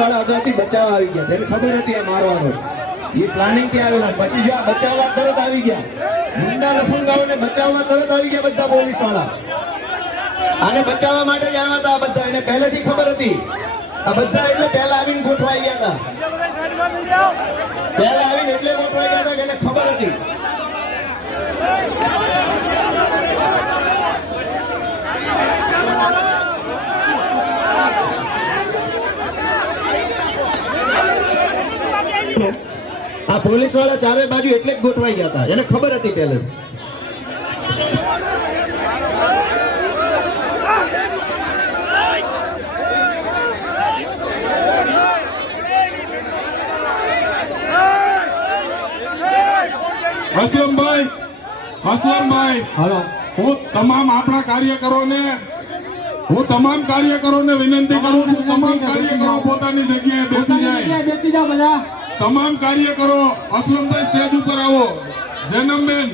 વાળા અગાઉથી બચાવવા આવી ગયા, તેને ખબર હતી આ મારવાનો, એ પ્લાનિંગ થી આવેલા. પછી જો આ બચાવવા તરત આવી ગયા, ગુંડા લફંગાઓને બચાવવા તરત આવી ગયા બધા પોલીસ વાળા. આને બચાવવા માટે જ આવ્યા હતા આ બધા, એને પહેલેથી ખબર હતી. આ બધા એટલે પહેલા આવીને ગોઠવાઈ ગયા હતા, પહેલા આવીને એટલે ગોઠવાઈ ગયા હતા કે એને ખબર હતી. આ પોલીસ વાળા ચારે બાજુ એટલે જ ગોઠવાઈ ગયા હતા, એને ખબર હતી પહેલે. અસલમભાઈ, હું તમામ આપણા કાર્યકરોને વિનંતી કરું છું, તમામ કાર્યકરો પોતાની જગ્યાએ બેસી જાય. તમામ કાર્યકરો અસલમભાઈ સ્ટેજ ઉપર આવો. જનમબેન